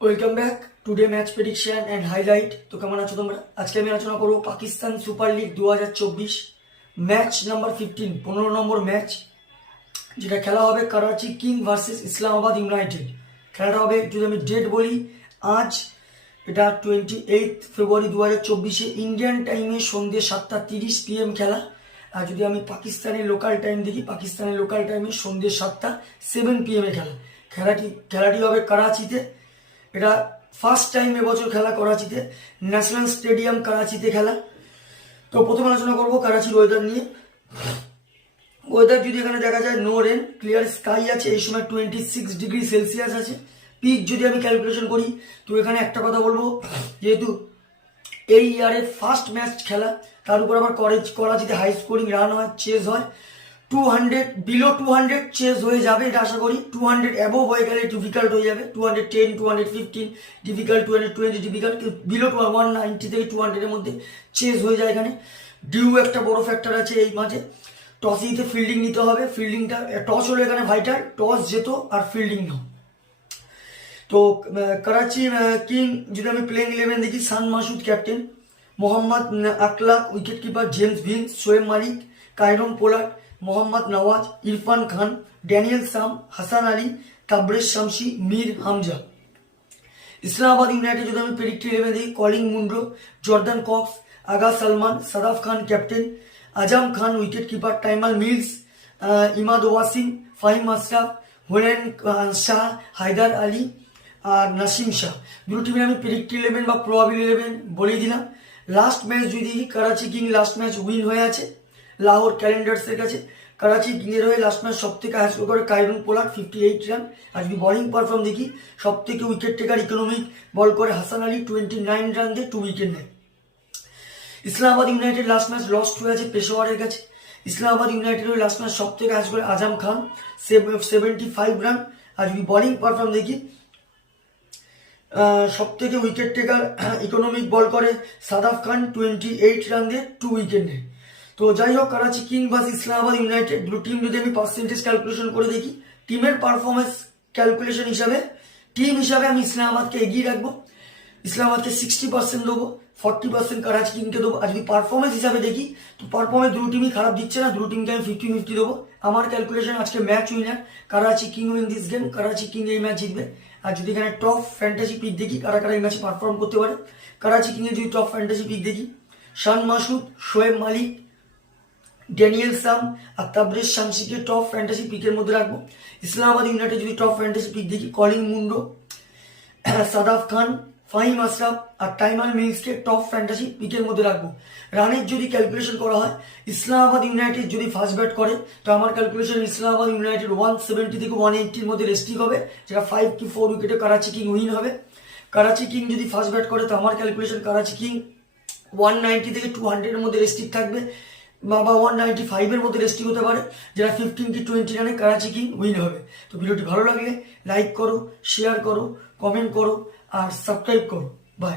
Welcome back today match prediction and highlight. তো কেমন আছো তোমরা? আজকে আমি আলোচনা করবো Pakistan super league 2024 match number 15 নম্বর ম্যাচ, যেটা খেলা হবে Karachi king versus Islamabad United. খেলাটা হবে, যদি আমি ডেট বলি, আজ এটা 28 ফেব্রুয়ারি 2024 ইন্ডিয়ান টাইমে সন্ধ্যে 7:30 PM খেলা। আর যদি আমি পাকিস্তানের লোকাল টাইম দেখি, পাকিস্তানের লোকাল টাইমে সন্ধ্যে 7:07 PM খেলা। খেলাটি হবে করাচিতে। এটা ফার্স্ট টাইম এবছর খেলা করাচিতে, ন্যাশনাল স্টেডিয়াম করাচিতে খেলা। তো প্রথমে আলোচনা করবো করাচির ওয়েদার নিয়ে। ওয়েদার যদি এখানে দেখা যায়, নো রেন, ক্লিয়ার স্কাই আছে, এই সময় 26°C আছে। পিক যদি আমি ক্যালকুলেশন করি, তো এখানে একটা কথা বলবো, যেহেতু এই ইয়ারে ফার্স্ট ম্যাচ খেলা, তার উপর আবার করাচিতে হাই স্কোরিং রান হয়, চেজ হয়, 200 বিলো 200 চেজ হয়ে যাবে এটা আশা করি। 200 অ্যাবোভ হয়ে গেলে ডিফিকাল্ট হয়ে যাবে, 210 215 ডিফিকাল্ট, 220 ডিফিকাল্ট, বিলো 190 থেকে 200 এর মধ্যে চেজ হয়ে যায়। এখানে ডিউ একটা বড় ফ্যাক্টর আছে এই মাঠে। টস জিতে ফিল্ডিং নিতে হবে, ফিল্ডিংটা টস হলো এখানে ভাইটাল, টস যেত আর ফিল্ডিং নাও। তো করাচি কিং যদি আমি প্লেইং 11 দেখি, Shan Masood captain, Mohammad Akhlaq wicket keeper, James Vince, Shoaib Malik, Kieron Pollard, Mohammad Nawaz, Irfan Khan, Daniel Sams, Hasan Ali, Tabraiz Shamsi, Mir Hamza. Islamabad United যদি আমি প্রেডিক্ট 11 দেখি, Colin Munro, Jordan Cox, Agha Salman, Shadab Khan captain, Azam Khan wicket keeper, Tymal Mills, Imad Wasim, Faheem Ashraf, Hunain Shah, Haider Ali আর নাসিম শাহ। দুটো টিমের আমি প্রেডিক্ট 11 বা প্রবাবিল 11 বলেই দিলাম। লাস্ট ম্যাচ যদি Karachi king last match win হয়ে আছে লাহোর ক্যালেন্ডার্সের কাছে। করাচি কিংয়ের হয়ে লাস্ট ম্যাচ সব থেকে হাই স্কোর করে কাইরন পোলার্ড 58 রান। আর যদি বোলিং পারফর্ম দেখি, সব থেকে উইকেট টেকার ইকোনমিক বল করে হাসান আলী 29 রান দিয়ে 2 উইকেট নেয়। Islamabad United last match lost হয়ে আছে পেশোয়ারের কাছে। ইসলামাবাদ ইউনাইটেড হয়ে লাস্ট ম্যাচ সব থেকে high score Azam Khan 75 run. আর যদি বোলিং পারফর্ম দেখি, সব থেকে উইকেট টেকার ইকোনমিক বল করে সাদাফ খান 28 রান দিয়ে 2 উইকেট নেয়। তো যাই হোক, Karachi king versus Islamabad United দুটো টিম যদি আমি পার্সেন্টেজ ক্যালকুলেশন করে দেখি, টিমের পারফরমেন্স ক্যালকুলেশন হিসাবে টিম হিসাবে আমি ইসলামাবাদকে এগিয়ে রাখবো। ইসলামাবাদকে 60% দেবো, 40% করাচি কিংকে দেবো। আর যদি পারফরমেন্স হিসাবে দেখি, তো পারফরমেন্স দুটো টিমই খারাপ দিচ্ছে না, দুটো টিমকে আমি 50-50 দেবো। আমার ক্যালকুলেশন আজকে match winner Karachi king win this game, Karachi king এই ম্যাচ জিতবে। আর যদি এখানে টপ ফ্যান্টাসি পিক দেখি, কারা কারা এই ম্যাচে পারফর্ম করতে পারে, করাচি কিংয়ের যদি টপ ফ্যান্টাসি পিক দেখি, শান মাসুদ, শোয়েব মালিক, ড্যানিয়েল সাম আর তাবরেজ শামসিকে টপ ফ্যান্টাসি পিকের মধ্যে রাখবো। ইসলামাবাদ ইউনাইটেড যদি টপ ফ্যান্টাসি পিক দেখি, কলিং মুন্ডো, সাদাফ খান, ফাহিম আশরাফ আর টাইমাল মিলসকে টপ ফ্যান্টাসি পিকের মধ্যে রাখবো। রানের যদি ক্যালকুলেশন করা হয়, ইসলামাবাদ ইউনাইটেড যদি ফার্স্ট ব্যাট করে, তো আমার ক্যালকুলেশন ইসলামাবাদ ইউনাইটেড 170 থেকে 180-র মধ্যে রেস্টিং হবে, যেটা 5 কি 4 উইকেটে করাচি কিং উইন হবে। করাচি কিং যদি ফার্স্ট ব্যাট করে, তো আমার ক্যালকুলেশন করাচি কিং 190 থেকে 200-এর মধ্যে রেস্টিং থাকবে, বা 195-এর মধ্যে রেস্টিং হতে পারে, যেটা 15 কি 20 রানে করাচি কিং উইন হবে। তো ভিডিওটি ভালো লাগলে লাইক করো, শেয়ার করো, কমেন্ট করো আর সাবস্ক্রাইব করো। বাই।